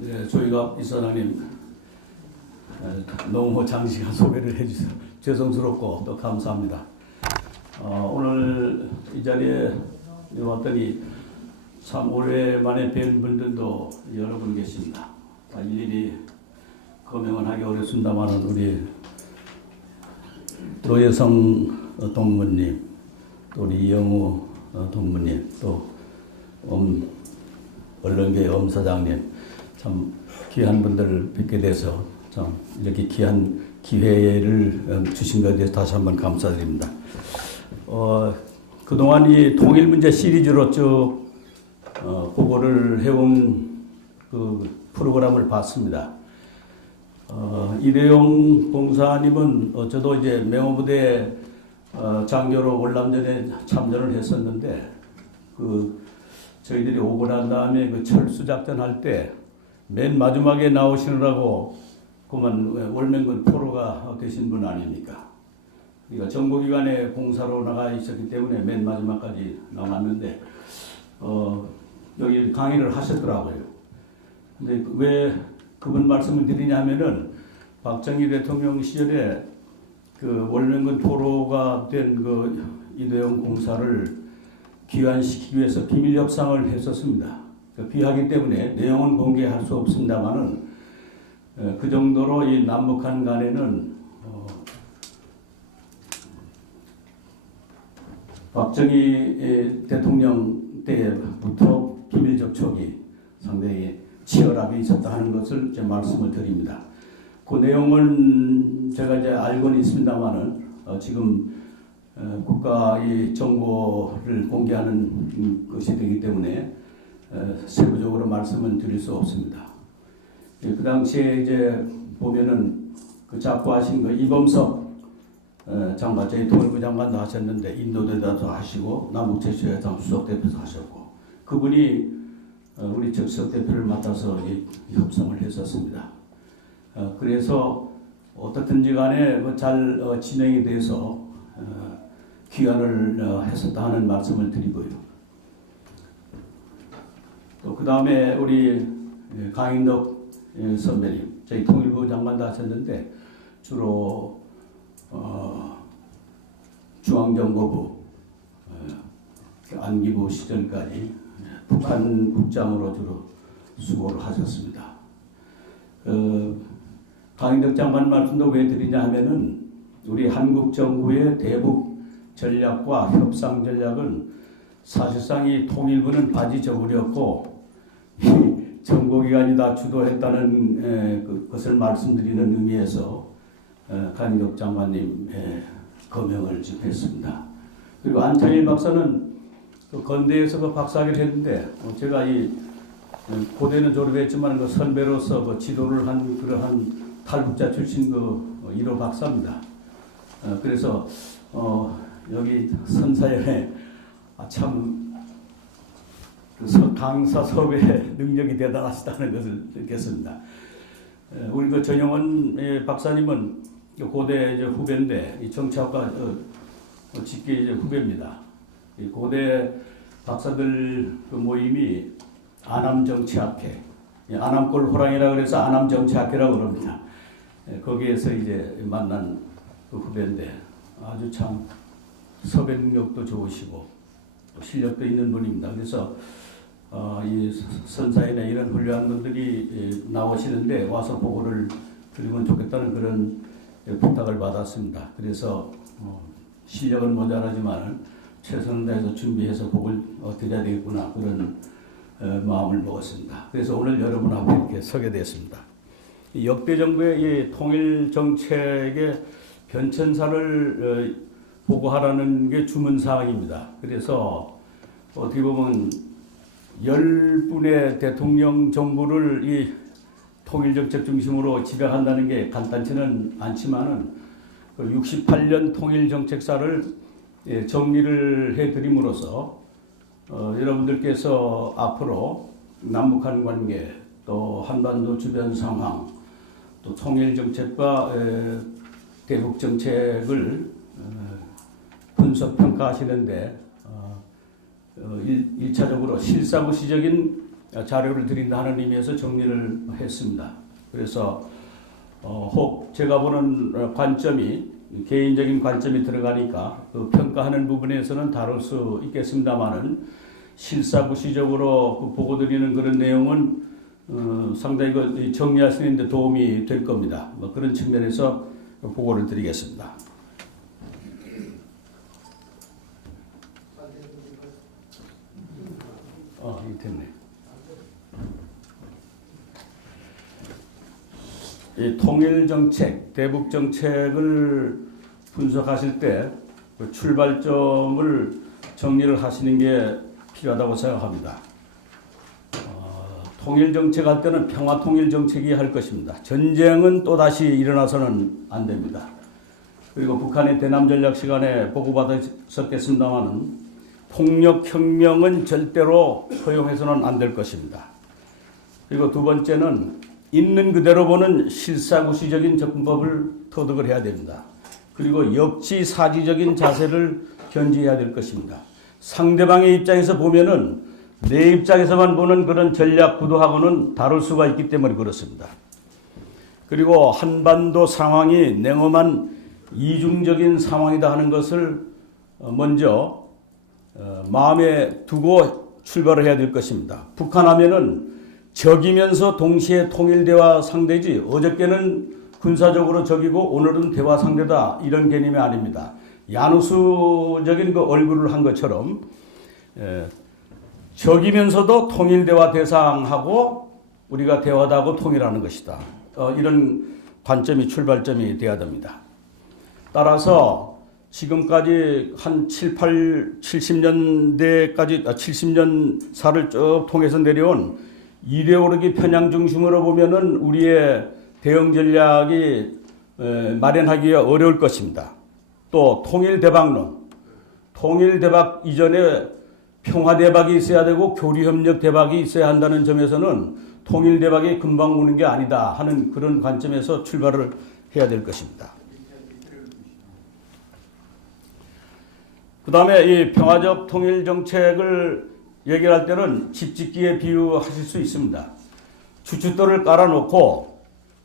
네, 저희가 이사장님 너무 장시간 소개를 해주셔서 죄송스럽고 또 감사합니다. 오늘 이 자리에 왔더니 참 오랜만에 뵌 분들도 여러 분 계십니다. 일일이 거명을 하기 어렵습니다만 우리 노예성 동무님, 또 우리 이영우 동무님, 또 언론계 엄사장님, 참 귀한 분들을 뵙게 돼서 참 이렇게 귀한 기회를 주신 것에 대해서 다시 한번 감사드립니다. 그동안 이 통일 문제 시리즈로 쭉 보고를 해온 그 프로그램을 봤습니다. 이대용 공사님은 저도 이제 명호부대 장교로 월남전에 참전을 했었는데 저희들이 오고 난 다음에 그 철수 작전 할 때 맨 마지막에 나오시느라고 그만 월명군 포로가 되신 분 아닙니까? 그러니까 정보기관에 공사로 나가 있었기 때문에 맨 마지막까지 나왔는데 여기 강의를 하셨더라고요. 근데 왜 그분 말씀을 드리냐면은 박정희 대통령 시절에 그 월명군 포로가 된 그 이대용 공사를 귀환시키기 위해서 비밀 협상을 했었습니다. 귀하기 때문에 내용은 공개할 수 없습니다만은 그 정도로 이 남북한 간에는 박정희 대통령 때부터 비밀 접촉이 상당히 치열하게 있었다 하는 것을 이제 말씀을 드립니다. 그 내용은 제가 이제 알고는 있습니다만은 지금 국가의 정보를 공개하는 것이 되기 때문에 세부적으로 말씀은 드릴 수 없습니다. 그 당시에 이제 보면은 그 작고하신 그 이범석 장관, 저희 통일부 장관도 하셨는데 인도대사도 하시고 남북제휴회장 수석대표도 하셨고 그분이 우리 측 수석대표를 맡아서 협상을 했었습니다. 그래서 어떻든지 간에 잘 진행이 돼서 귀환을 했었다 하는 말씀을 드리고요. 또 그 다음에 우리 강인덕 선배님, 저희 통일부 장관도 하셨는데 주로 중앙정보부 안기부 시절까지 북한 국장으로 주로 수고를 하셨습니다. 강인덕 장관 말씀도 왜 드리냐 하면은 우리 한국 정부의 대북 전략과 협상 전략은 사실상 이 통일부는 바지 저고리였고 정보기관이 다 주도했다는 것을 말씀드리는 의미에서 강인덕 장관님의 거명을 집했습니다. 그리고 안창일 박사는 건대에서 그 박사학위를 했는데 제가 이 고대는 졸업했지만 그 선배로서 그 지도를 한 그러한 탈북자 출신 그 1호 박사입니다. 그래서 여기 선사연에 참 강사 섭외 능력이 대단하시다는 것을 느꼈습니다. 우리 그 전영원 박사님은 고대 이제 후배인데 이 정치학과 직계 이제 후배입니다. 이 고대 박사들 그 모임이 안암정치학회, 안암골 호랑이라 그래서 안암정치학회라고 그럽니다. 거기에서 이제 만난 그 후배인데 아주 참 섭외 능력도 좋으시고 실력도 있는 분입니다. 그래서 이 선사이나 이런 훌륭한 분들이 나오시는데 와서 보고를 드리면 좋겠다는 그런 부탁을 받았습니다. 그래서 실력은 모자라지만 최선을 다해서 준비해서 보고를 드려야 되겠구나 그런 마음을 먹었습니다. 그래서 오늘 여러분 앞에 이렇게 서게 됐습니다. 역대 정부의 이 통일 정책의 변천사를 보고하라는 게 주문 사항입니다. 그래서 어떻게 보면 10분의 대통령 정부를 이 통일정책 중심으로 지배한다는 게 간단치는 않지만은 68년 통일정책사를 정리를 해드림으로써 여러분들께서 앞으로 남북한 관계, 또 한반도 주변 상황, 또 통일정책과 대북정책을 분석평가하시는데 1차적으로 실사구시적인 자료를 드린다 하는 의미에서 정리를 했습니다. 그래서 혹 제가 보는 관점이 개인적인 관점이 들어가니까 그 평가하는 부분에서는 다룰 수 있겠습니다만은 실사구시적으로 그 보고 드리는 그런 내용은 상당히 그 정리할 수 있는 데 도움이 될 겁니다. 뭐 그런 측면에서 보고를 드리겠습니다. 이게 됐네. 이 통일정책, 대북정책을 분석하실 때 그 출발점을 정리를 하시는 게 필요하다고 생각합니다. 통일정책 할 때는 평화통일정책이 할 것입니다. 전쟁은 또다시 일어나서는 안 됩니다. 그리고 북한의 대남전략 시간에 보고받으셨겠습니다마는 폭력혁명은 절대로 허용해서는 안 될 것입니다. 그리고 두 번째는 있는 그대로 보는 실사구시적인 접근법을 터득을 해야 됩니다. 그리고 역지사지적인 자세를 견지해야 될 것입니다. 상대방의 입장에서 보면은 내 입장에서만 보는 그런 전략 구도하고는 다를 수가 있기 때문에 그렇습니다. 그리고 한반도 상황이 냉엄한 이중적인 상황이다 하는 것을 먼저 마음에 두고 출발을 해야 될 것입니다. 북한 하면은 적이면서 동시에 통일대화 상대지 어저께는 군사적으로 적이고 오늘은 대화 상대다 이런 개념이 아닙니다. 야누스적인 그 얼굴을 한 것처럼 적이면서도 통일대화 대상하고 우리가 대화하고 통일하는 것이다. 이런 관점이 출발점이 돼야 됩니다. 따라서 지금까지 한 70년대까지 70년사를 쭉 통해서 내려온 이데올로기 편향 중심으로 보면은 우리의 대응 전략이 마련하기가 어려울 것입니다. 또 통일대박론, 통일대박 이전에 평화대박이 있어야 되고 교류협력 대박이 있어야 한다는 점에서는 통일대박이 금방 오는 게 아니다 하는 그런 관점에서 출발을 해야 될 것입니다. 그 다음에 이 평화적 통일정책을 얘기할 때는 집짓기에 비유하실 수 있습니다. 주춧돌을 깔아놓고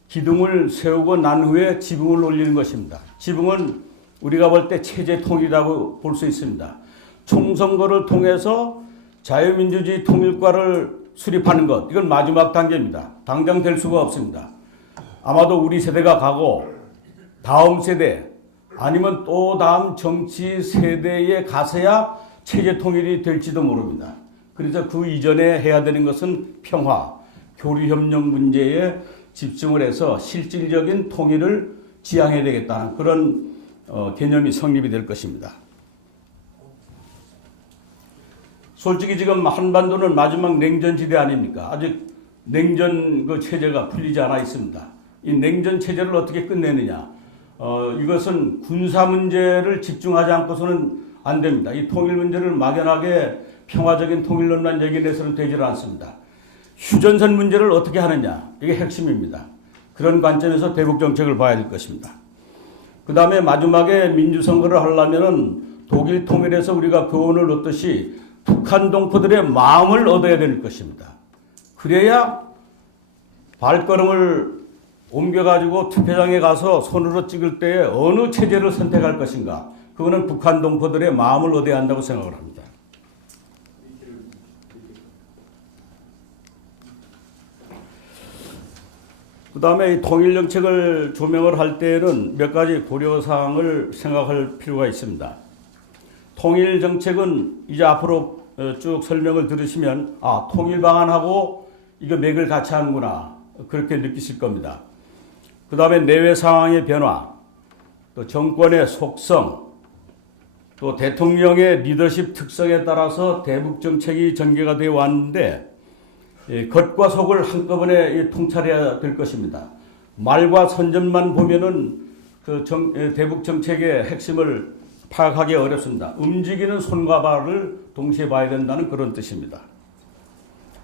기둥을 세우고 난 후에 지붕을 올리는 것입니다. 지붕은 우리가 볼 때 체제통일이라고 볼 수 있습니다. 총선거를 통해서 자유민주주의 통일과를 수립하는 것, 이건 마지막 단계입니다. 당장 될 수가 없습니다. 아마도 우리 세대가 가고 다음 세대 아니면 또 다음 정치 세대에 가서야 체제통일이 될지도 모릅니다. 그래서 그 이전에 해야 되는 것은 평화, 교류협력 문제에 집중을 해서 실질적인 통일을 지향해야 되겠다는 그런 개념이 성립이 될 것입니다. 솔직히 지금 한반도는 마지막 냉전지대 아닙니까? 아직 냉전 그 체제가 풀리지 않아 있습니다. 이 냉전 체제를 어떻게 끝내느냐? 이것은 군사 문제를 집중하지 않고서는 안 됩니다. 이 통일 문제를 막연하게 평화적인 통일론만 얘기해서는 되질 않습니다. 휴전선 문제를 어떻게 하느냐, 이게 핵심입니다. 그런 관점에서 대북 정책을 봐야 될 것입니다. 그 다음에 마지막에 민주선거를 하려면은 독일 통일에서 우리가 교훈을 얻듯이 북한 동포들의 마음을 얻어야 될 것입니다. 그래야 발걸음을 옮겨가지고 투표장에 가서 손으로 찍을 때 어느 체제를 선택할 것인가, 그거는 북한 동포들의 마음을 얻어야 한다고 생각을 합니다. 그 다음에 이 통일정책을 조명을 할 때에는 몇 가지 고려사항을 생각할 필요가 있습니다. 통일정책은 이제 앞으로 쭉 설명을 들으시면 통일방안하고 이거 맥을 같이 하는구나 그렇게 느끼실 겁니다. 그 다음에 내외 상황의 변화, 또 정권의 속성, 또 대통령의 리더십 특성에 따라서 대북정책이 전개가 되어 왔는데 겉과 속을 한꺼번에 통찰해야 될 것입니다. 말과 선전만 보면은 대북 정책의 핵심을 파악하기 어렵습니다. 움직이는 손과 발을 동시에 봐야 된다는 그런 뜻입니다.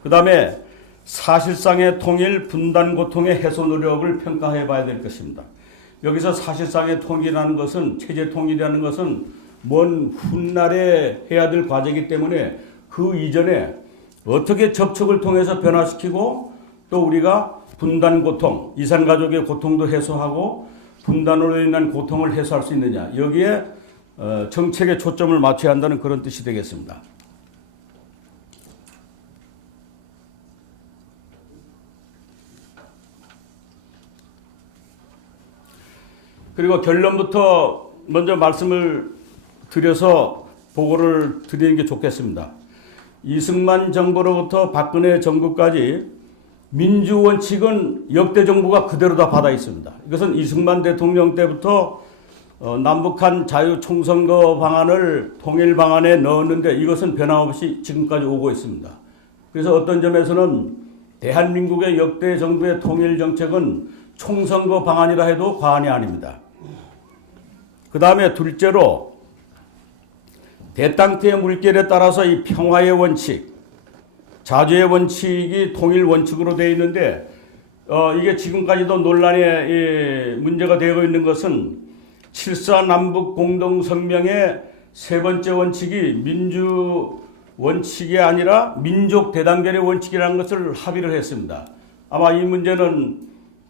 그 다음에 사실상의 통일, 분단 고통의 해소 노력을 평가해 봐야 될 것입니다. 여기서 사실상의 통일이라는 것은, 체제 통일이라는 것은 먼 훗날에 해야 될 과제이기 때문에 그 이전에 어떻게 접촉을 통해서 변화시키고 또 우리가 분단 고통, 이산가족의 고통도 해소하고 분단으로 인한 고통을 해소할 수 있느냐. 여기에 정책에 초점을 맞춰야 한다는 그런 뜻이 되겠습니다. 그리고 결론부터 먼저 말씀을 드려서 보고를 드리는 게 좋겠습니다. 이승만 정부로부터 박근혜 정부까지 민주 원칙은 역대 정부가 그대로 다 받아 있습니다. 이것은 이승만 대통령 때부터 남북한 자유총선거 방안을 통일 방안에 넣었는데 이것은 변함없이 지금까지 오고 있습니다. 그래서 어떤 점에서는 대한민국의 역대 정부의 통일 정책은 총선거 방안이라 해도 과언이 아닙니다. 그 다음에 둘째로 대땅트의 물결에 따라서 이 평화의 원칙, 자주의 원칙이 통일 원칙으로 되어 있는데 이게 지금까지도 논란의 문제가 되고 있는 것은 7.4 남북 공동성명의 세 번째 원칙이 민주 원칙이 아니라 민족 대단결의 원칙이라는 것을 합의를 했습니다. 아마 이 문제는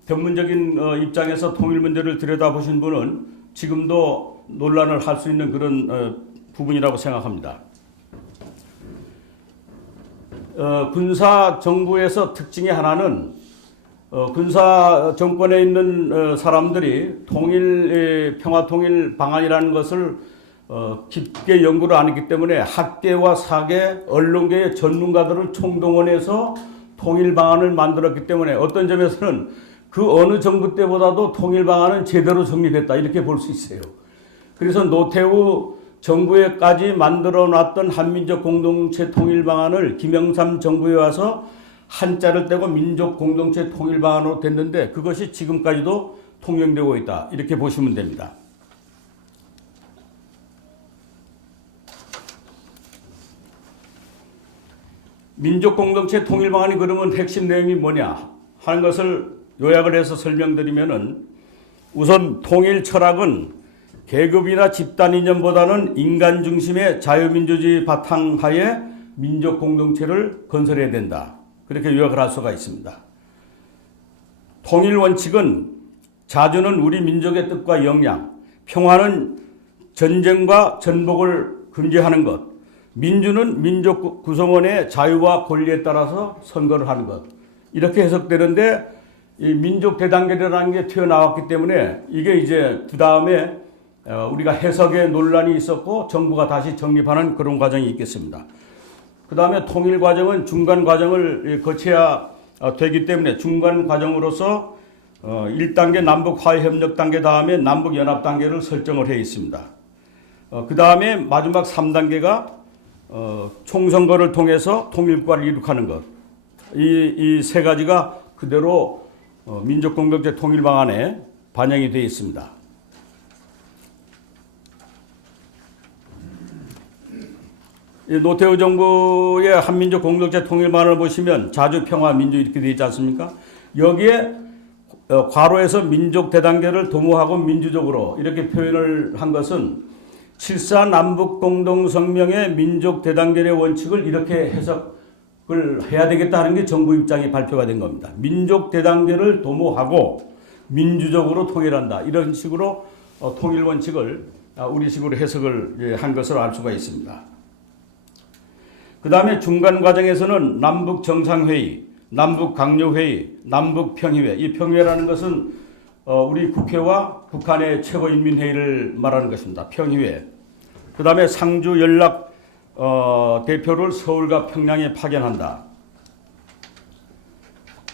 전문적인 입장에서 통일 문제를 들여다보신 분은 지금도 논란을 할 수 있는 그런 부분이라고 생각합니다. 군사 정부에서 특징의 하나는 군사 정권에 있는 사람들이 평화 통일 방안이라는 것을 깊게 연구를 안 했기 때문에 학계와 사계, 언론계의 전문가들을 총동원해서 통일 방안을 만들었기 때문에 어떤 점에서는 그 어느 정부 때보다도 통일 방안은 제대로 정립했다 이렇게 볼 수 있어요. 그래서 노태우 정부에까지 만들어 놨던 한민족 공동체 통일 방안을 김영삼 정부에 와서 한자를 떼고 민족 공동체 통일 방안으로 됐는데 그것이 지금까지도 통용되고 있다 이렇게 보시면 됩니다. 민족 공동체 통일 방안이 그러면 핵심 내용이 뭐냐 하는 것을 요약을 해서 설명드리면은 우선 통일 철학은 계급이나 집단 이념보다는 인간 중심의 자유민주주의 바탕하에 민족 공동체를 건설해야 된다. 그렇게 요약을 할 수가 있습니다. 통일 원칙은 자주는 우리 민족의 뜻과 역량, 평화는 전쟁과 전복을 금지하는 것, 민주는 민족 구성원의 자유와 권리에 따라서 선거를 하는 것. 이렇게 해석되는데 이 민족 대단결이라는 게 튀어나왔기 때문에 이게 이제 그 다음에 우리가 해석의 논란이 있었고 정부가 다시 정립하는 그런 과정이 있겠습니다. 그 다음에 통일 과정은 중간 과정을 거쳐야 되기 때문에 중간 과정으로서 1단계 남북 화해협력 단계 다음에 남북 연합 단계를 설정을 해 있습니다. 그 다음에 마지막 3단계가 총선거를 통해서 통일국가를 이룩하는 것. 이 세 가지가 그대로 민족 공동체 통일 방안에 반영이 되어 있습니다. 노태우 정부의 한민족 공동체 통일 방안을 보시면 자주 평화 민주 이렇게 되어 있지 않습니까? 여기에 괄호에서 민족 대단결을 도모하고 민주적으로 이렇게 표현을 한 것은 7.4 남북 공동성명의 민족 대단결의 원칙을 이렇게 해석을 해야 되겠다는 게 정부 입장이 발표가 된 겁니다. 민족 대단결을 도모하고 민주적으로 통일한다. 이런 식으로 통일 원칙을 우리식으로 해석을 한 것을 알 수가 있습니다. 그 다음에 중간 과정에서는 남북 정상회의, 남북 강요회의, 남북 평의회. 이 평의회라는 것은 우리 국회와 북한의 최고인민회의를 말하는 것입니다. 평의회. 그 다음에 상주 연락 대표를 서울과 평양에 파견한다.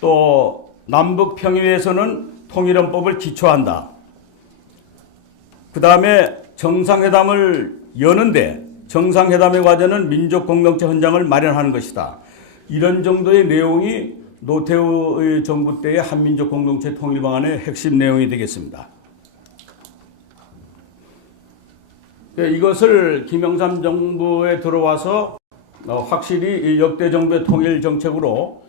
또 남북 평의회에서는 통일헌법을 기초한다. 그 다음에 정상회담을 여는데 정상회담의 과제는 민족 공동체 헌장을 마련하는 것이다. 이런 정도의 내용이 노태우 정부 때의 한민족 공동체 통일 방안의 핵심 내용이 되겠습니다. 이것을 김영삼 정부에 들어와서 확실히 역대 정부의 통일 정책으로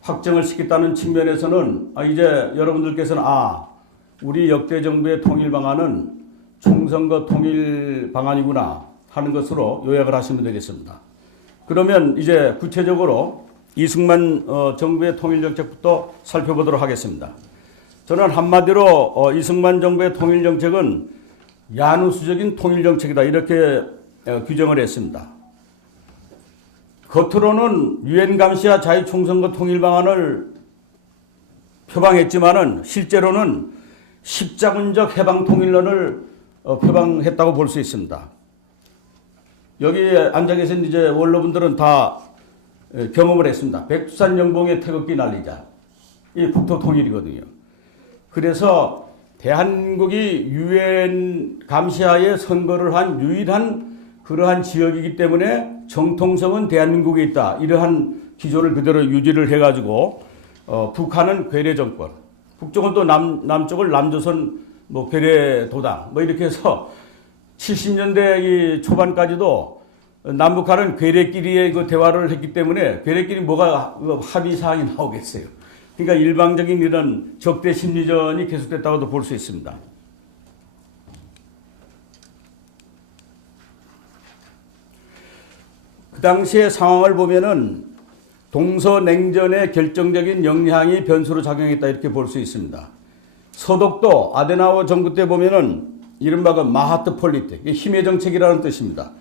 확정을 시켰다는 측면에서는 이제 여러분들께서는 우리 역대 정부의 통일 방안은 총선거 통일 방안이구나 하는 것으로 요약을 하시면 되겠습니다. 그러면 이제 구체적으로 이승만 정부의 통일정책부터 살펴보도록 하겠습니다. 저는 한마디로 이승만 정부의 통일정책은 야누수적인 통일정책이다 이렇게 규정을 했습니다. 겉으로는 유엔 감시와 자유총선거 통일 방안을 표방했지만은 실제로는 십자군적 해방 통일론을 표방했다고 볼 수 있습니다. 여기 앉아 계신 이제 원로분들은 다 경험을 했습니다. 백두산 영봉에 태극기 날리자. 이 국토 통일이거든요. 그래서 대한민국이 유엔 감시하에 선거를 한 유일한 그러한 지역이기 때문에 정통성은 대한민국에 있다. 이러한 기조를 그대로 유지를 해가지고 북한은 괴뢰 정권, 북쪽은 또 남쪽을 남조선 괴뢰 도당 이렇게 해서 70년대 이 초반까지도 남북한은 괴뢰끼리의 그 대화를 했기 때문에 괴뢰끼리 뭐가 합의 사항이 나오겠어요. 그러니까 일방적인 이런 적대 심리전이 계속됐다고도 볼 수 있습니다. 그 당시의 상황을 보면은 동서냉전의 결정적인 영향이 변수로 작용했다 이렇게 볼 수 있습니다. 서독도 아데나워 정부 때 보면은 이른바 그 마하트 폴리틱, 힘의 정책이라는 뜻입니다.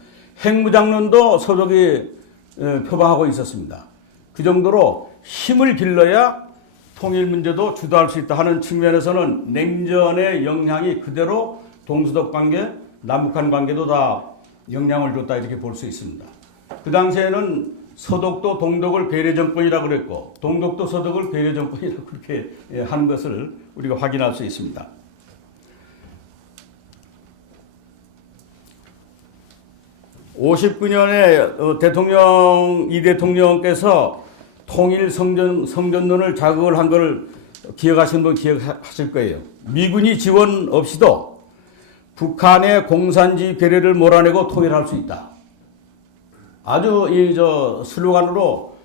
핵무장론도 서독이 표방하고 있었습니다. 그 정도로 힘을 길러야 통일 문제도 주도할 수 있다 하는 측면에서는 냉전의 영향이 그대로 동서독 관계, 남북한 관계도 다 영향을 줬다 이렇게 볼 수 있습니다. 그 당시에는 서독도 동독을 괴뢰 정권이라고 그랬고 동독도 서독을 괴뢰 정권이라고 그렇게 하는 것을 우리가 확인할 수 있습니다. (59년에) 이 대통령께서 통일 성전론을 자극을 한 것을 기억하시는 분 기억하실 거예요. 미군이 지원 없이도 북한의 공산주의 괴뢰를 몰아내고 통일할 수 있다. 아주 슬로건으로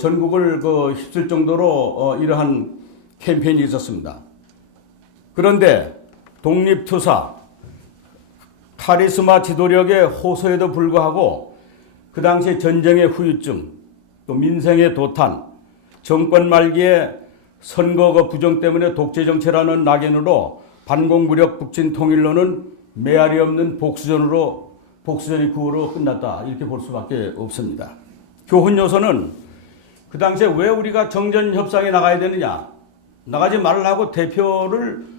전국을 휩쓸 정도로 이러한 캠페인이 있었습니다. 그런데 독립투사, 카리스마 지도력의 호소에도 불구하고 그 당시 전쟁의 후유증, 또 민생의 도탄, 정권 말기에 선거 부정 때문에 독재정체라는 낙인으로 반공무력 북진 통일론은 메아리 없는 복수전이 구호로 끝났다 이렇게 볼 수밖에 없습니다. 교훈 요소는 그 당시에 왜 우리가 정전협상에 나가야 되느냐, 나가지 말라고 대표를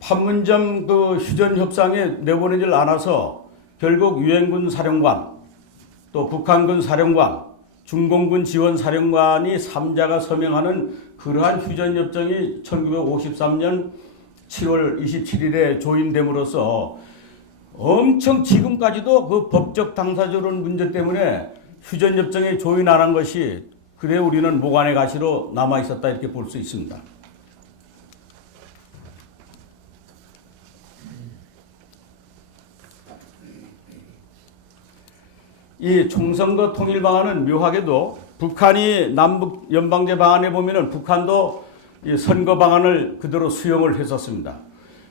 판문점 휴전협상에 내보내질 않아서 결국 유엔군 사령관, 또 북한군 사령관, 중공군 지원 사령관이 3자가 서명하는 그러한 휴전협정이 1953년 7월 27일에 조인됨으로써 엄청 지금까지도 그 법적 당사자론 문제 때문에 휴전협정에 조인 안 한 것이 그래 우리는 모관의 가시로 남아 있었다 이렇게 볼 수 있습니다. 이 총선거 통일 방안은 묘하게도 북한이 남북 연방제 방안에 보면은 북한도 이 선거 방안을 그대로 수용을 했었습니다.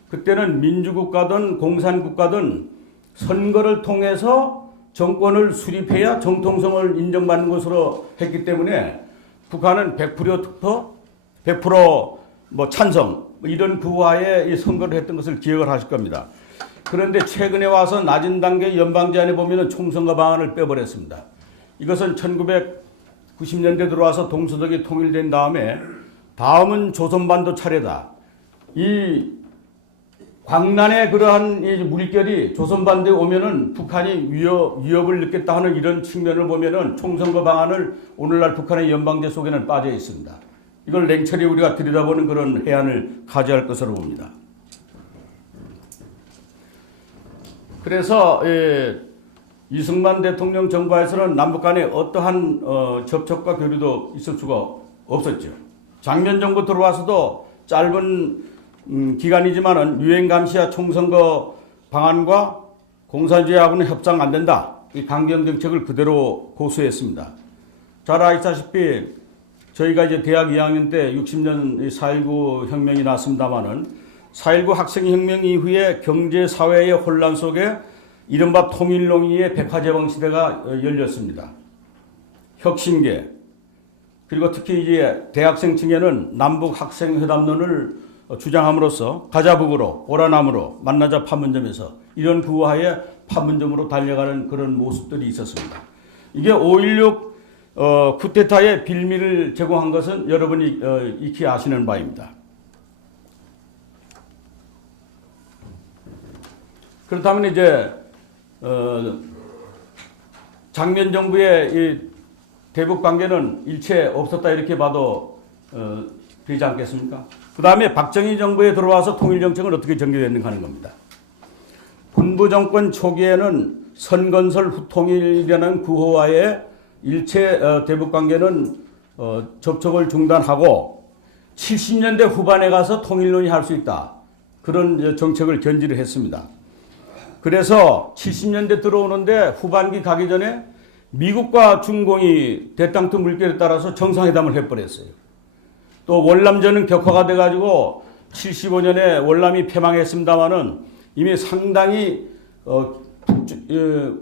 그때는 민주국가든 공산국가든 선거를 통해서 정권을 수립해야 정통성을 인정받는 것으로 했기 때문에 북한은 100% 투표, 100% 찬성 이런 구하에 이 선거를 했던 것을 기억을 하실 겁니다. 그런데 최근에 와서 낮은 단계 연방제안에 보면은 총선거 방안을 빼버렸습니다. 이것은 1990년대 들어와서 동서독이 통일된 다음에 다음은 조선반도 차례다. 이 광란의 그러한 이 물결이 조선반도에 오면은 북한이 위협을 느꼈다 하는 이런 측면을 보면은 총선거 방안을 오늘날 북한의 연방제 속에는 빠져 있습니다. 이걸 냉철히 우리가 들여다보는 그런 해안을 가져야 할 것으로 봅니다. 그래서 이승만 대통령 정부에서는 남북 간에 어떠한 접촉과 교류도 있을 수가 없었죠. 작년 정부 들어와서도 짧은 기간이지만은 유엔 감시와 총선거 방안과 공산주의하고는 협상 안 된다. 이 강경 정책을 그대로 고수했습니다. 잘 아시다시피 저희가 이제 대학 2학년 때 60년 4.19 혁명이 났습니다만은 4.19 학생혁명 이후에 경제 사회의 혼란 속에 이른바 통일농의의 백화제왕 시대가 열렸습니다. 혁신계, 그리고 특히 이제 대학생층에는 남북 학생 회담론을 주장함으로써 가자 북으로 오라남으로 만나자 판문점에서 이런 구호하에 판문점으로 달려가는 그런 모습들이 있었습니다. 이게 5.16 쿠데타의 빌미를 제공한 것은 여러분이 익히 아시는 바입니다. 그렇다면 이제 장면 정부의 이 대북 관계는 일체 없었다 이렇게 봐도 되지 않겠습니까? 그 다음에 박정희 정부에 들어와서 통일정책은 어떻게 전개됐는가 하는 겁니다. 군부 정권 초기에는 선건설 후통일이라는 구호와의 일체 대북 관계는 접촉을 중단하고 70년대 후반에 가서 통일론이 할 수 있다. 그런 정책을 견지를 했습니다. 그래서 70년대 들어오는데 후반기 가기 전에 미국과 중공이 대땅트 물결에 따라서 정상회담을 해버렸어요. 또 월남전은 격화가 돼가지고 75년에 월남이 패망했습니다마는 이미 상당히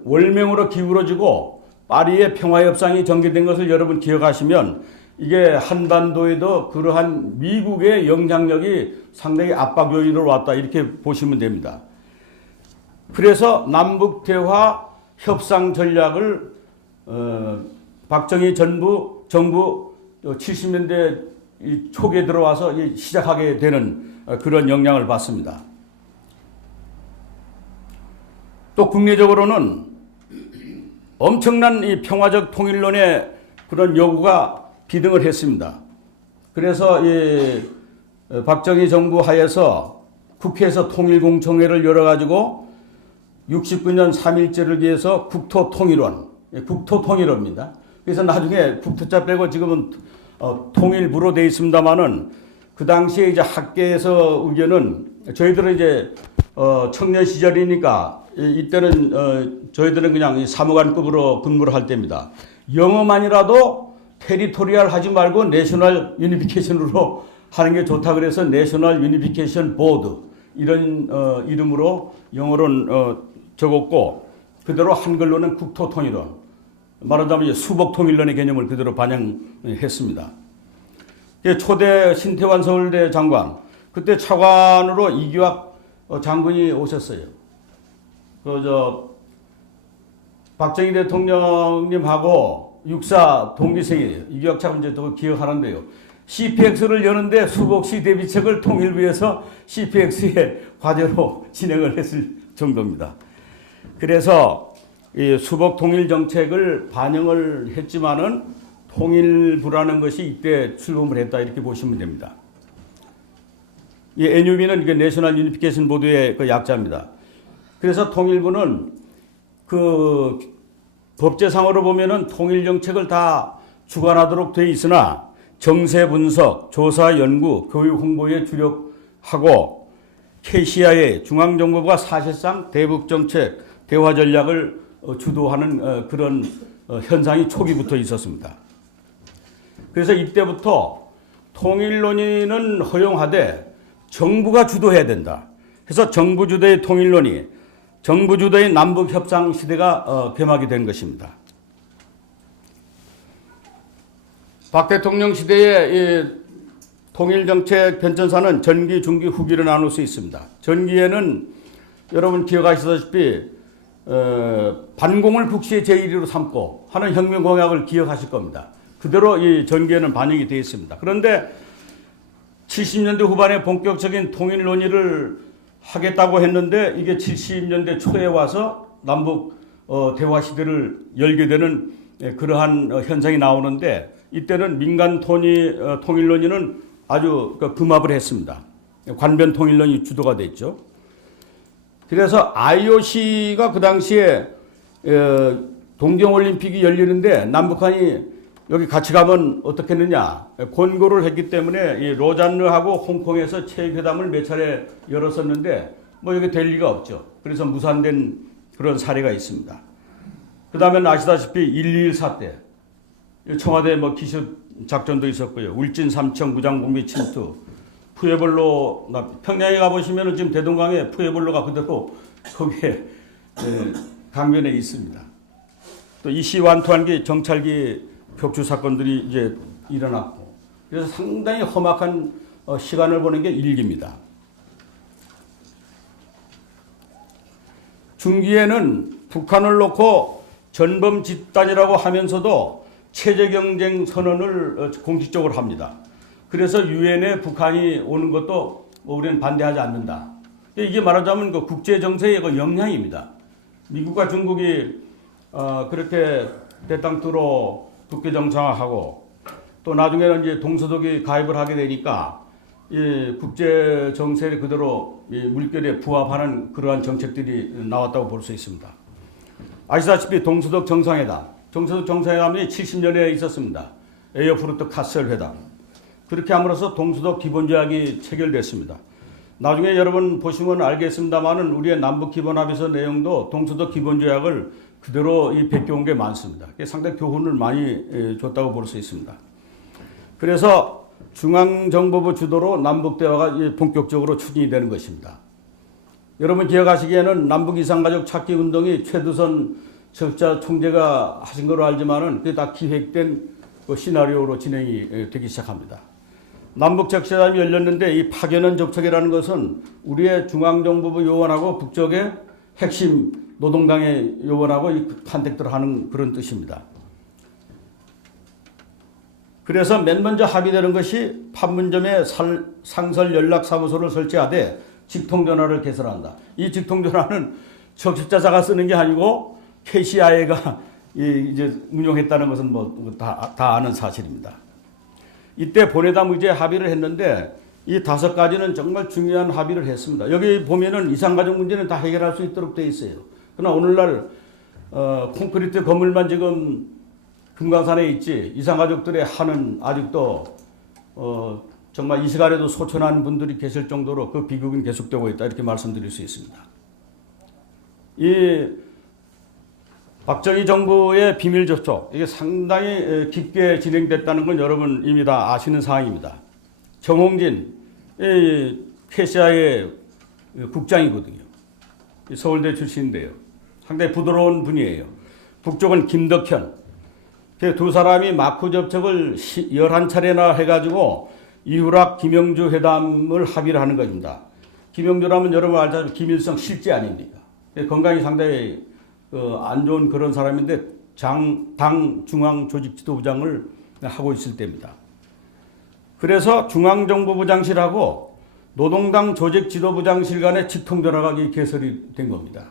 월명으로 기울어지고 파리의 평화협상이 전개된 것을 여러분 기억하시면 이게 한반도에도 그러한 미국의 영향력이 상당히 압박 요인으로 왔다 이렇게 보시면 됩니다. 그래서 남북 대화 협상 전략을 박정희 정부 70년대 초기에 들어와서 시작하게 되는 그런 영향을 받습니다. 또 국내적으로는 엄청난 이 평화적 통일론의 그런 요구가 비등을 했습니다. 그래서 이 박정희 정부 하에서 국회에서 통일공청회를 열어가지고 69년 3.1절을 위해서 국토통일원, 국토통일원입니다. 그래서 나중에 국토자 빼고 지금은 통일부로 되어 있습니다만은 그 당시에 이제 학계에서 의견은 저희들은 이제 청년 시절이니까 이때는 저희들은 그냥 사무관급으로 근무를 할 때입니다. 영어만이라도 테리토리얼 하지 말고 내셔널 유니피케이션으로 하는 게 좋다 그래서 내셔널 유니피케이션 보드 이런 이름으로 영어로는 적었고 그대로 한글로는 국토통일원 말하자면 수복통일론의 개념을 그대로 반영했습니다. 초대 신태환 서울대 장관 그때 차관으로 이규학 장군이 오셨어요. 박정희 대통령님하고 육사 동기생이에요. 이규학 장군 이제 기억하는데요. CPX를 여는데 수복시 대비책을 통일부에서 CPX의 과제로 진행을 했을 정도입니다. 그래서 이 수복 통일 정책을 반영을 했지만은 통일부라는 것이 이때 출범을 했다 이렇게 보시면 됩니다. 이 NUB는 이게 내셔널 유니피케이션 보드의 그 약자입니다. 그래서 통일부는 그 법제상으로 보면은 통일 정책을 다 주관하도록 되어 있으나 정세 분석, 조사 연구, 교육 홍보에 주력하고 KCIA 중앙정부가 사실상 대북 정책, 대화 전략을 주도하는 그런 현상이 초기부터 있었습니다. 그래서 이때부터 통일 논의는 허용하되 정부가 주도해야 된다. 그래서 정부 주도의 통일 논의, 정부 주도의 남북 협상 시대가 개막이 된 것입니다. 박 대통령 시대의 이 통일정책 변천사는 전기, 중기, 후기로 나눌 수 있습니다. 전기에는 여러분 기억하시다시피 반공을 국시의 제1위로 삼고 하는 혁명 공약을 기억하실 겁니다. 그대로 이 전기에는 반영이 되어 있습니다. 그런데 70년대 후반에 본격적인 통일 논의를 하겠다고 했는데 이게 70년대 초에 와서 남북 대화 시대를 열게 되는 그러한 현상이 나오는데 이때는 민간 통일 논의는 아주 금합을 했습니다. 관변 통일론이 주도가 됐죠. 그래서 IOC가 그 당시에 동경올림픽이 열리는데 남북한이 여기 같이 가면 어떻겠느냐 권고를 했기 때문에 이 로잔르하고 홍콩에서 체육회담을 몇 차례 열었었는데 뭐 여기 될 리가 없죠. 그래서 무산된 그런 사례가 있습니다. 그 다음에는 아시다시피 1.214 때 청와대 뭐 기습 작전도 있었고요. 울진 삼청 무장공비 침투, 푸에볼로 평양에 가보시면 지금 대동강에 푸에볼로가 그대로 거기에 강변에 있습니다. 또 이시 완투한기 정찰기 격추 사건들이 이제 일어났고, 그래서 상당히 험악한 시간을 보낸 게 일기입니다. 중기에는 북한을 놓고 전범 집단이라고 하면서도 체제 경쟁 선언을 공식적으로 합니다. 그래서 유엔에 북한이 오는 것도 우리는 반대하지 않는다. 이게 말하자면 그 국제 정세의 그 영향입니다. 미국과 중국이 그렇게 대땅투로 국교 정상화하고 또 나중에는 이제 동서독이 가입을 하게 되니까 이 국제 정세에 그대로 이 물결에 부합하는 그러한 정책들이 나왔다고 볼 수 있습니다. 아시다시피 동서독 정상회담, 동서독 정상회담이 70년에 있었습니다. 에어프루트 카셀 회담. 그렇게 함으로써 동서독 기본조약이 체결됐습니다. 나중에 여러분 보시면 알겠습니다만은 우리의 남북 기본합의서 내용도 동서독 기본조약을 그대로 이 베껴온 게 많습니다. 상당히 교훈을 많이 줬다고 볼 수 있습니다. 그래서 중앙정보부 주도로 남북 대화가 본격적으로 추진이 되는 것입니다. 여러분 기억하시기에는 남북 이산가족 찾기 운동이 최두선 적자 총재가 하신 걸로 알지만은 그게 다 기획된 그 시나리오로 진행이 되기 시작합니다. 남북 적시회담이 열렸는데 이 파견원 접촉이라는 것은 우리의 중앙정보부 요원하고 북쪽의 핵심 노동당의 요원하고 이 컨택트를 하는 그런 뜻입니다. 그래서 맨 먼저 합의되는 것이 판문점에 상설 연락사무소를 설치하되 직통전화를 개설한다. 이 직통전화는 적십자사가 쓰는 게 아니고 KCIA가 이제 운용했다는 것은 뭐 다 아는 사실입니다. 이때 본회담 의제 합의를 했는데 이 5가지는 정말 중요한 합의를 했습니다. 여기 보면은 이산가족 문제는 다 해결할 수 있도록 되어 있어요. 그러나 오늘날 콘크리트 건물만 지금 금강산에 있지 이산가족들의 한은 아직도 정말 이 시간에도 소천한 분들이 계실 정도로 그 비극은 계속되고 있다 이렇게 말씀드릴 수 있습니다. 이 박정희 정부의 비밀 접촉 이게 상당히 깊게 진행됐다는 건 여러분 이미 다 아시는 사항입니다. 정홍진 KCIA 국장이거든요. 서울대 출신인데요. 상당히 부드러운 분이에요. 북쪽은 김덕현. 두 사람이 마크 접촉을 11차례나 해가지고 이후락 김영주 회담을 합의를 하는 것입니다. 김영주라면 여러분 알다시피 김일성 실제 아닙니까? 건강이 상당히 안 좋은 그런 사람인데 당 중앙조직지도부장을 하고 있을 때입니다. 그래서 중앙정보부장실하고 노동당 조직지도부장실 간의 직통전화가 개설이 된 겁니다.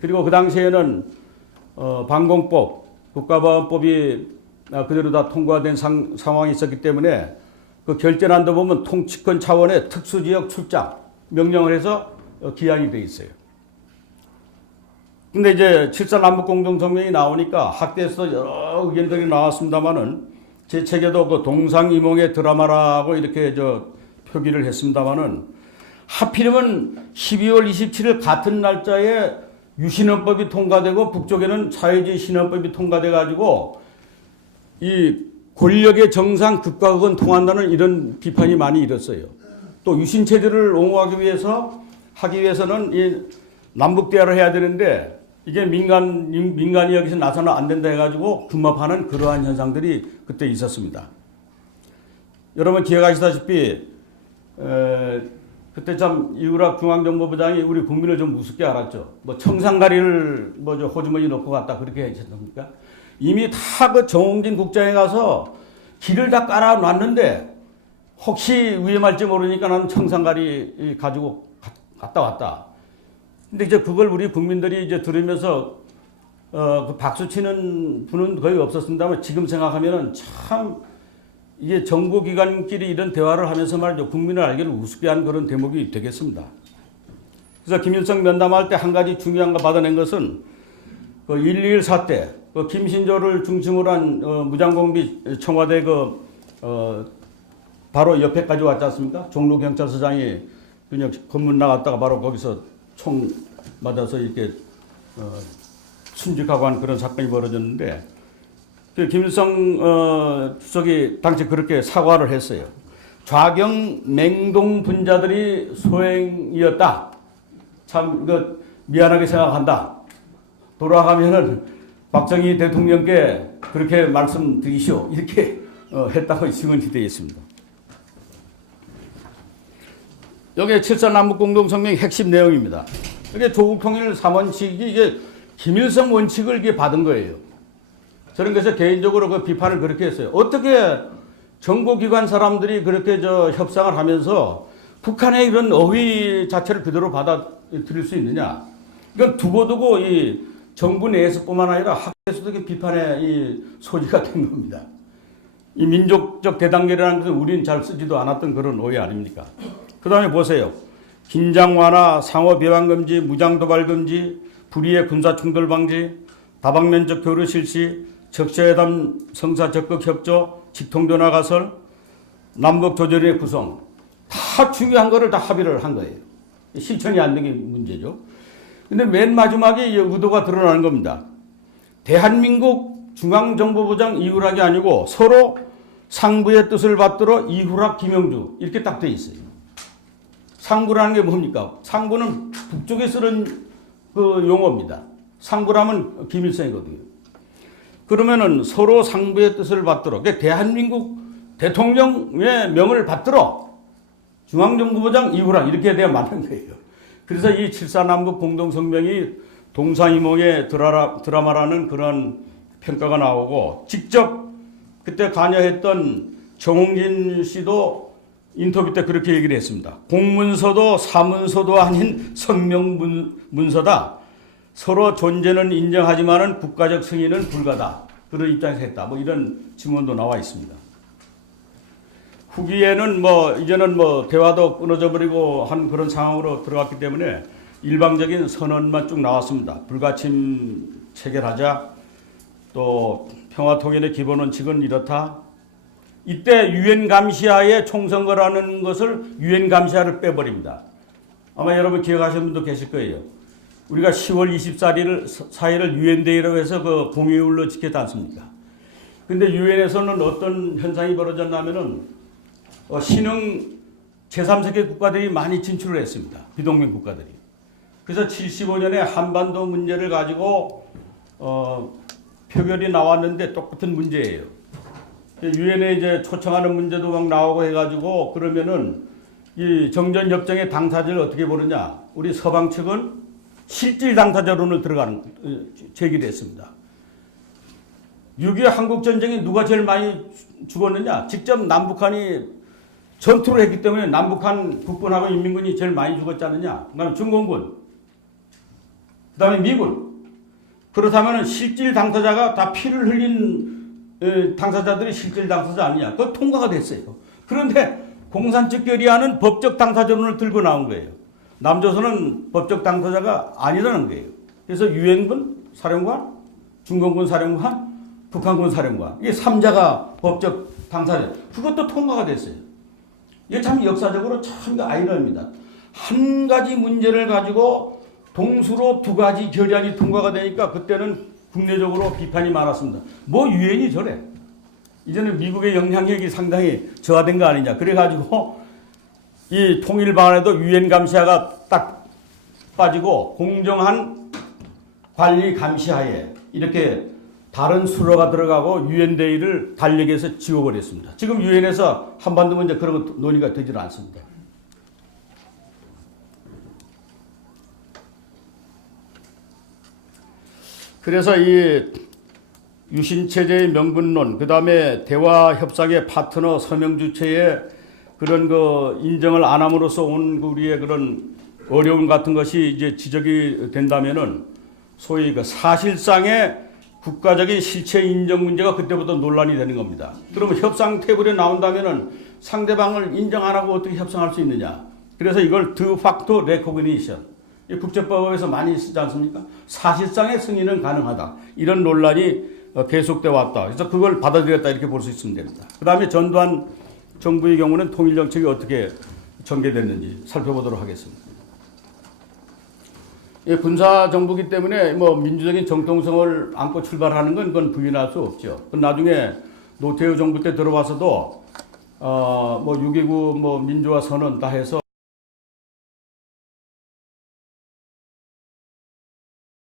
그리고 그 당시에는 방공법, 국가보안법이 그대로 다 통과된 상황이 있었기 때문에 그 결재난도 보면 통치권 차원의 특수지역 출장 명령을 해서 기한이 돼 있어요. 근데 이제 7.4 남북공동성명이 나오니까 학계에서 여러 의견들이 나왔습니다만은 제 책에도 그 동상이몽의 드라마라고 이렇게 표기를 했습니다만은 하필이면 12월 27일 같은 날짜에 유신헌법이 통과되고 북쪽에는 사회주의 신헌법이 통과돼 가지고 이 권력의 정상 극과 극은 통한다는 이런 비판이 많이 일었어요. 또 유신 체제를 옹호하기 위해서는 이 남북 대화를 해야 되는데 이게 민간이 여기서 나서는 안 된다 해가지고 금합하는 그러한 현상들이 그때 있었습니다. 여러분 기억하시다시피 그때 참 이우락 중앙정보부장이 우리 국민을 좀 우습게 알았죠. 뭐 청산가리를 호주머니 넣고 갔다 그렇게 했습니까? 이미 다 그 정홍진 국장에 가서 길을 다 깔아놨는데 혹시 위험할지 모르니까 나는 청산가리 가지고 갔다 왔다. 근데 이제 그걸 우리 국민들이 이제 들으면서 그 박수 치는 분은 거의 없었습니다만 지금 생각하면은 참 이게 정보기관끼리 이런 대화를 하면서 말이죠. 국민을 알기를 우습게 한 그런 대목이 되겠습니다. 그래서 김일성 면담할 때 한 가지 중요한 거 받아낸 것은 그 1.21 사태, 그 김신조를 중심으로 한 무장공비 청와대 바로 옆에까지 왔지 않습니까? 종로경찰서장이 그냥 건물 나갔다가 바로 거기서 총 맞아서 이렇게 순직하고 한 그런 사건이 벌어졌는데 김일성 주석이 당시 그렇게 사과를 했어요. 좌경 맹동 분자들이 소행이었다. 참 미안하게 생각한다. 돌아가면은 박정희 대통령께 그렇게 말씀드리시오. 이렇게 했다고 증언이 되어 있습니다. 여기 7.4 남북공동성명의 핵심 내용입니다. 이게 조국통일 3원칙이 이게 김일성 원칙을 이게 받은 거예요. 저는 그래서 개인적으로 그 비판을 그렇게 했어요. 어떻게 정보기관 사람들이 그렇게 협상을 하면서 북한의 이런 어휘 자체를 그대로 받아들일 수 있느냐. 이건 두고두고 이 정부 내에서뿐만 아니라 학계에서도 비판의 이 소지가 된 겁니다. 이 민족적 대단결이라는 것은 우리는 잘 쓰지도 않았던 그런 오해 아닙니까? 그 다음에 보세요. 긴장 완화, 상호 비방 금지, 무장 도발 금지, 불의의 군사 충돌 방지, 다방면적 교류 실시, 적시회담 성사 적극 협조, 직통전화 가설, 남북 조정의 구성 다 중요한 거를 다 합의를 한 거예요. 실천이 안 되는 게 문제죠. 근데 맨 마지막에 의도가 드러나는 겁니다. 대한민국 중앙정보부장 이후락이 아니고 서로 상부의 뜻을 받들어 이후락 김영주 이렇게 딱 돼 있어요. 상부라는 게 뭡니까? 상부는 북쪽에 쓰는 그 용어입니다. 상부라면 김일성이거든요. 그러면은 서로 상부의 뜻을 받들어, 그러니까 대한민국 대통령의 명을 받들어 중앙정보부장 이후락 이렇게 돼야 맞는 거예요. 그래서 이 7.4 남북 공동성명이 동상이몽의 드라마라는 그런 평가가 나오고 직접 그때 관여했던 정홍진 씨도 인터뷰 때 그렇게 얘기를 했습니다. 공문서도 사문서도 아닌 성명문서다. 서로 존재는 인정하지만은 국가적 승인은 불가다. 그런 입장에서 했다. 뭐 이런 증언도 나와 있습니다. 후기에는 이제는 대화도 끊어져 버리고 한 그런 상황으로 들어갔기 때문에 일방적인 선언만 쭉 나왔습니다. 불가침 체결하자. 또 평화통일의 기본 원칙은 이렇다. 이때 유엔 감시하에 총선거라는 것을 유엔 감시하를 빼버립니다. 아마 여러분 기억하시는 분도 계실 거예요. 우리가 10월 24일을 유엔데이라고 해서 그 공휴일로 지켰지 않습니까? 근데 유엔에서는 어떤 현상이 벌어졌냐면은 신흥 제3세계 국가들이 많이 진출을 했습니다. 비동맹 국가들이. 그래서 75년에 한반도 문제를 가지고 표결이 나왔는데 똑같은 문제예요. 유엔에 이제 초청하는 문제도 막 나오고 해가지고 그러면은 이 정전협정의 당사자를 어떻게 보느냐. 우리 서방 측은 실질 당사자론을 제기를 했습니다. 6.25 한국전쟁에 누가 제일 많이 죽었느냐. 직접 남북한이 전투를 했기 때문에 남북한 국군하고 인민군이 제일 많이 죽었지 않느냐. 그 다음에 중공군. 그 다음에 미군. 그렇다면 실질 당사자가 다 피를 흘린 당사자들이 실질 당사자 아니냐. 그거 통과가 됐어요. 그런데 공산 측 결의하는 법적 당사자론을 들고 나온 거예요. 남조선은 법적 당사자가 아니라는 거예요. 그래서 유엔군 사령관, 중공군 사령관, 북한군 사령관. 이게 3자가 법적 당사자. 그것도 통과가 됐어요. 이게 참 역사적으로 참 아이러니입니다. 한 가지 문제를 가지고 동수로 두 가지 결의안이 통과가 되니까 그때는 국내적으로 비판이 많았습니다. 유엔이 저래. 이제는 미국의 영향력이 상당히 저하된 거 아니냐. 그래가지고 이 통일 방안에도 유엔 감시하가 딱 빠지고 공정한 관리 감시하에 이렇게 다른 수로가 들어가고 유엔데이를 달력에서 지워버렸습니다. 지금 유엔에서 한반도 문제 그런 거 논의가 되질 않습니다. 그래서 이 유신체제의 명분론, 그 다음에 대화 협상의 파트너 서명 주체의 그런 그 인정을 안 함으로써 온 우리의 그런 어려움 같은 것이 이제 지적이 된다면은 소위 그 사실상의 국가적인 실체 인정 문제가 그때부터 논란이 되는 겁니다. 그러면 협상 테이블에 나온다면은 상대방을 인정 안 하고 어떻게 협상할 수 있느냐. 그래서 이걸 de facto recognition. 국제법에서 많이 쓰지 않습니까? 사실상의 승인은 가능하다. 이런 논란이 계속돼 왔다. 그래서 그걸 받아들였다 이렇게 볼 수 있으면 됩니다. 그 다음에 전두환 정부의 경우는 통일정책이 어떻게 전개됐는지 살펴보도록 하겠습니다. 군사정부기 때문에 민주적인 정통성을 안고 출발하는 건 그건 부인할 수 없죠. 나중에 노태우 정부 때 들어와서도 6.29 민주화 선언 다 해서